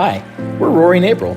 Hi, we're Rory and April.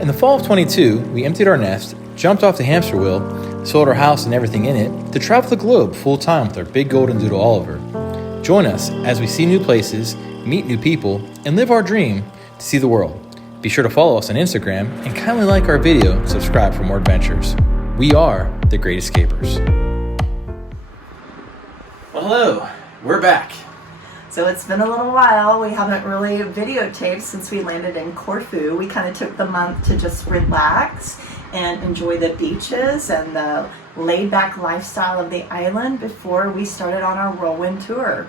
In the fall of 22, we emptied our nest, jumped off the hamster wheel, sold our house and everything in it, to travel the globe full time with our big golden doodle Oliver. Join us as we see new places, meet new people, and live our dream to see the world. Be sure to follow us on Instagram and kindly like our video and subscribe for more adventures. We are the Great Escapers. Well, hello. We're back. So it's been a little while. We haven't really videotaped since we landed in Corfu. We kind of took the month to just relax and enjoy the beaches and the laid-back lifestyle of the island before we started on our whirlwind tour.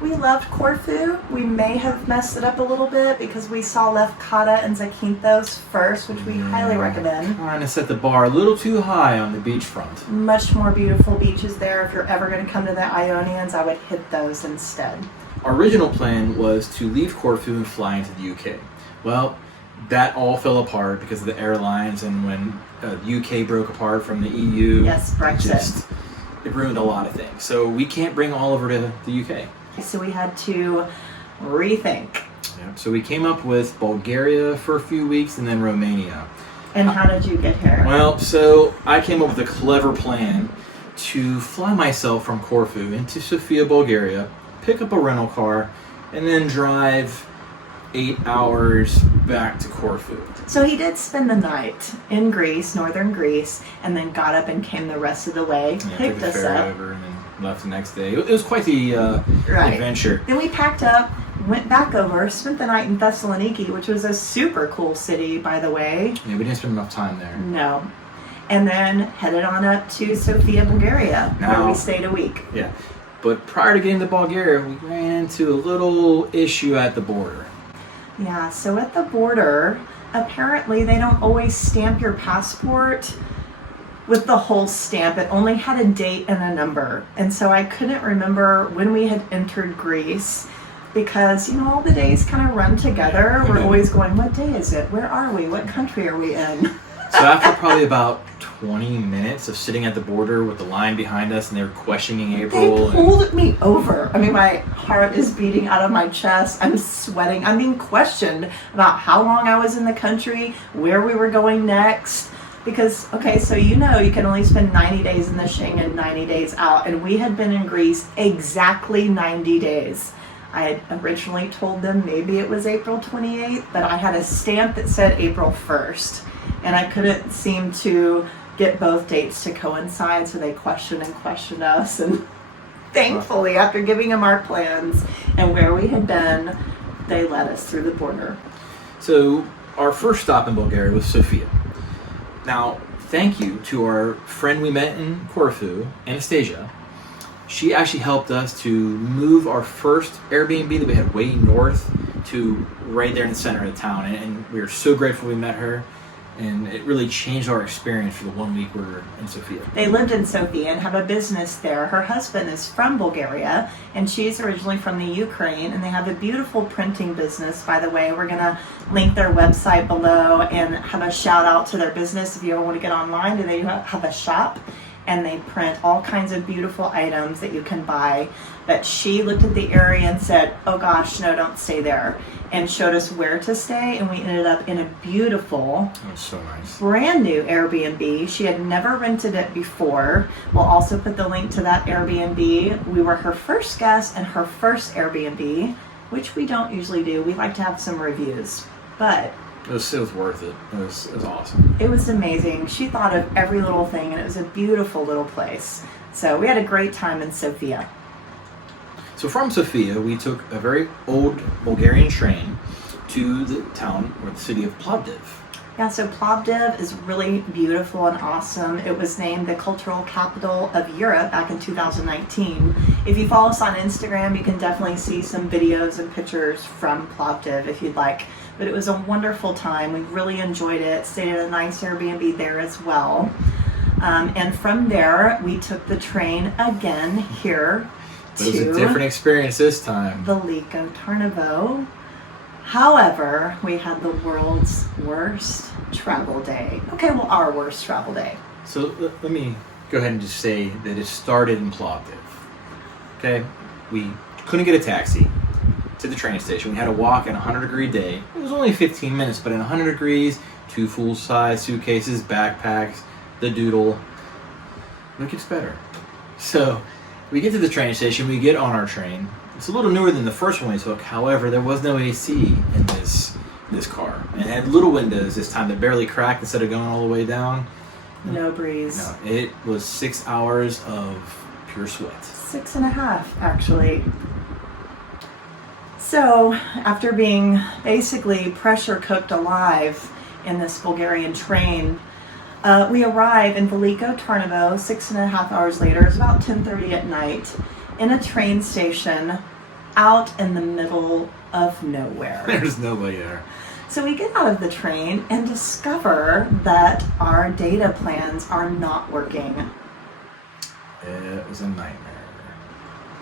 We loved Corfu. We may have messed it up a little bit because we saw Lefkada and Zakynthos first, which we highly recommend. Trying to set the bar a little too high on the beachfront. Much more beautiful beaches there. If you're ever going to come to the Ionians, I would hit those instead. Our original plan was to leave Corfu and fly into the UK. Well, that all fell apart because of the airlines, and when the UK broke apart from the EU, yes, Brexit. It ruined a lot of things. So we can't bring Oliver to the UK. So we had to rethink. Yeah, so we came up with Bulgaria for a few weeks and then Romania. And how did you get here? Well, so I came up with a clever plan to fly myself from Corfu into Sofia, Bulgaria, pick up a rental car, and then drive 8 hours back to Corfu. So he did spend the night in Greece, northern Greece, and then got up and came the rest of the way, picked us up. Over and then left the next day. It was quite the adventure. Then we packed up, went back over, spent the night in Thessaloniki, which was a super cool city, by the way. Yeah, we didn't spend enough time there. No. And then headed on up to Sofia, Bulgaria, where we stayed a week. Yeah. But prior to getting to Bulgaria, we ran into a little issue at the border. Yeah, so at the border, apparently they don't always stamp your passport with the whole stamp. It only had a date and a number. And so I couldn't remember when we had entered Greece because, you know, all the days kind of run together. We're always going, what day is it? Where are we? What country are we in? So after probably about 20 minutes of sitting at the border with the line behind us and they were questioning April. They pulled me over. I mean, my heart is beating out of my chest. I'm sweating. I'm being questioned about how long I was in the country, where we were going next. Because, okay, so you know you can only spend 90 days in the Schengen, 90 days out. And we had been in Greece exactly 90 days. I had originally told them maybe it was April 28th, but I had a stamp that said April 1st. And I couldn't seem to get both dates to coincide, so they questioned us. And thankfully, after giving them our plans and where we had been, they led us through the border. So our first stop in Bulgaria was Sofia. Now, thank you to our friend we met in Corfu, Anastacia. She actually helped us to move our first Airbnb that we had way north to right there in the center of the town. And we were so grateful we met her. And it really changed our experience for the 1 week we were in Sofia. They lived in Sofia and have a business there. Her husband is from Bulgaria, and she's originally from the Ukraine, and they have a beautiful printing business, by the way. We're going to link their website below and have a shout out to their business if you ever want to get online. They have a shop, and they print all kinds of beautiful items that you can buy. But she looked at the area and said, oh gosh, no, don't stay there, and showed us where to stay, and we ended up in a beautiful, so nice, brand new Airbnb. She had never rented it before. We'll also put the link to that Airbnb. We were her first guest and her first Airbnb, which we don't usually do. We like to have some reviews, but it was worth it. It was awesome. It was amazing. She thought of every little thing, and it was a beautiful little place. So we had a great time in Sofia. So from Sofia, we took a very old Bulgarian train to the town or the city of Plovdiv. Yeah, so Plovdiv is really beautiful and awesome. It was named the cultural capital of Europe back in 2019. If you follow us on Instagram, you can definitely see some videos and pictures from Plovdiv if you'd like. But it was a wonderful time. We really enjoyed it. Stayed at a nice Airbnb there as well. And from there, we took the train again here It was a different experience this time. Veliko Tarnovo. However, we had the world's worst travel day. Okay, well, our worst travel day. So let me go ahead and just say that it started in Plovdiv. Okay, we couldn't get a taxi. to the train station. We had to walk in a 100-degree day. It was only 15 minutes, but in 100 degrees, 2 full-size suitcases, backpacks, the doodle. It gets better. So we get to the train station. We get on our train. It's a little newer than the first one we took. However, there was no AC in this car. And it had little windows this time that barely cracked instead of going all the way down. No breeze. No, it was 6 hours of pure sweat. 6.5, actually. So, after being basically pressure cooked alive in this Bulgarian train, we arrive in Veliko Tarnovo 6.5 hours later. It's about 10:30 at night in a train station out in the middle of nowhere. There's nobody there. So we get out of the train and discover that our data plans are not working. It was a nightmare.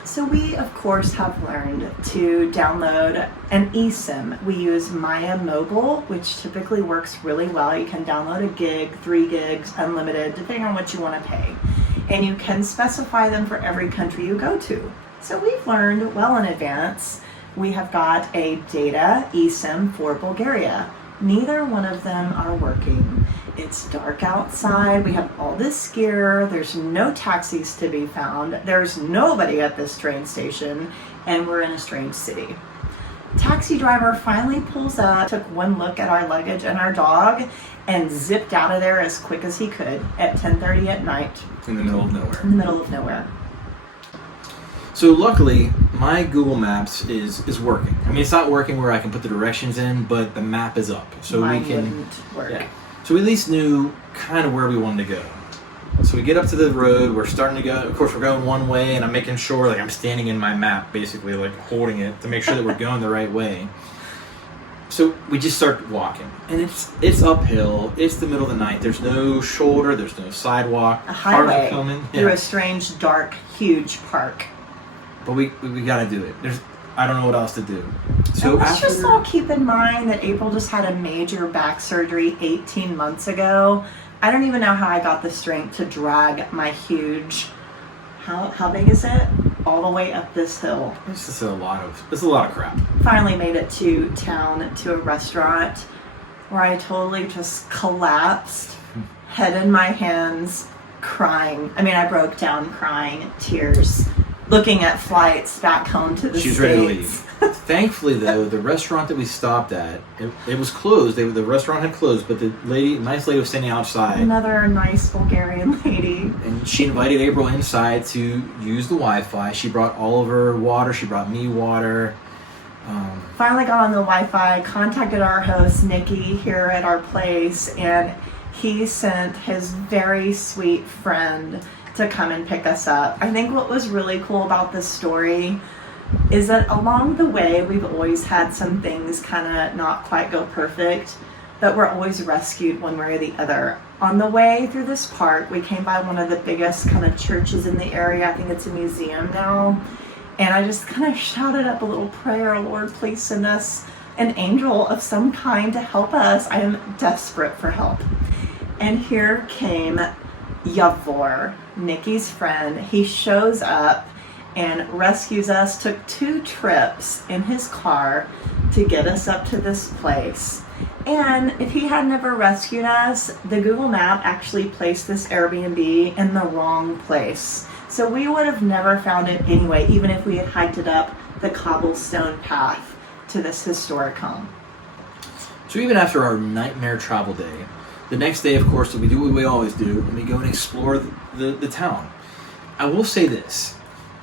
So we, of course, have learned to download an eSIM. We use Maya Mobile, which typically works really well. You can download a gig, 3 gigs, unlimited, depending on what you want to pay. And you can specify them for every country you go to. So we've learned well in advance. We have got a data eSIM for Bulgaria. Neither one of them are working. It's dark outside. We have all this gear. There's no taxis to be found. There's nobody at this train station, and we're in a strange city. Taxi driver finally pulls up, took one look at our luggage and our dog, and zipped out of there as quick as he could at 10:30 at night. In the middle of nowhere. In the middle of nowhere. So luckily, my Google Maps is working. I mean, it's not working where I can put the directions in, but the map is up. So Mine we can wouldn't work. Yeah. So we at least knew kind of where we wanted to go. So we get up to the road, we're starting to go, of course we're going one way, and I'm making sure, like I'm standing in my map, basically, like holding it to make sure that we're going the right way. So we just start walking, and it's uphill, it's the middle of the night, there's no shoulder, there's no sidewalk. A highway coming. through a strange, dark, huge park. But we gotta do it. I don't know what else to do. So let's just all keep in mind that April just had a major back surgery 18 months ago. I don't even know how I got the strength to drag my huge, how big is it? All the way up this hill. It's a lot of crap. Finally made it to town, to a restaurant where I totally just collapsed, head in my hands, crying. I mean, I broke down crying, tears, looking at flights back home to the States. She was ready to leave. Thankfully, though, the restaurant that we stopped at, it was closed. The restaurant had closed, but the nice lady was standing outside. Another nice Bulgarian lady. And she invited April inside to use the Wi-Fi. She brought all of her water. She brought me water. Finally got on the Wi-Fi, contacted our host, Nikki, here at our place, and he sent his very sweet friend to come and pick us up. I think what was really cool about this story is that along the way, we've always had some things kind of not quite go perfect, but we're always rescued one way or the other. On the way through this park, we came by one of the biggest kind of churches in the area. I think it's a museum now. And I just kind of shouted up a little prayer, Lord, please send us an angel of some kind to help us. I am desperate for help. And here came Yavor, Nikki's friend. He shows up and rescues us, took 2 trips in his car to get us up to this place. And if he had never rescued us, the Google map actually placed this Airbnb in the wrong place. So we would have never found it anyway, even if we had hiked it up the cobblestone path to this historic home. So even after our nightmare travel day, the next day, of course, we do what we always do, and we go and explore the town. I will say this.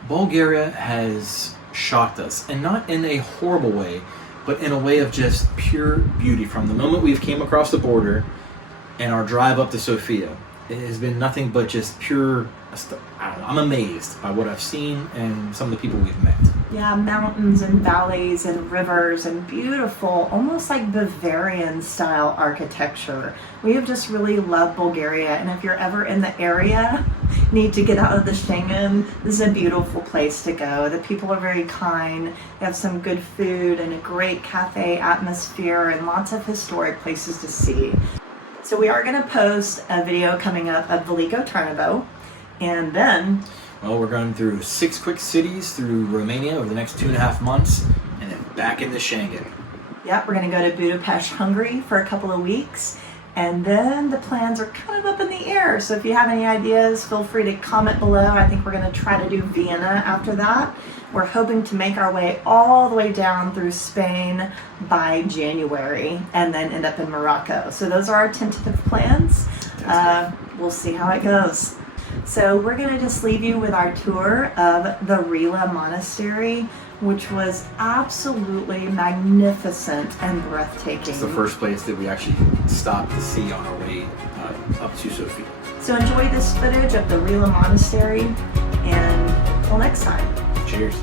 Bulgaria has shocked us, and not in a horrible way, but in a way of just pure beauty. From the moment we've came across the border and our drive up to Sofia, it has been nothing but just pure, I don't know, I'm amazed by what I've seen and some of the people we've met. Yeah, mountains and valleys and rivers and beautiful, almost like Bavarian style architecture. We have just really loved Bulgaria, and if you're ever in the area, need to get out of the Schengen, this is a beautiful place to go. The people are very kind, they have some good food and a great cafe atmosphere and lots of historic places to see. So we are going to post a video coming up of Veliko Tarnovo, and then... Well, we're going through 6 quick cities through Romania over the next 2.5 months, and then back into Schengen. Yep, we're going to go to Budapest, Hungary for a couple of weeks. And then the plans are kind of up in the air. So if you have any ideas, feel free to comment below. I think we're going to try to do Vienna after that. We're hoping to make our way all the way down through Spain by January and then end up in Morocco. So those are our tentative plans. We'll see how it goes. So we're going to just leave you with our tour of the Rila Monastery, which was absolutely magnificent and breathtaking. It's the first place that we actually stopped to see on our way up to Sofia. So enjoy this footage of the Rila Monastery, and until next time. Cheers.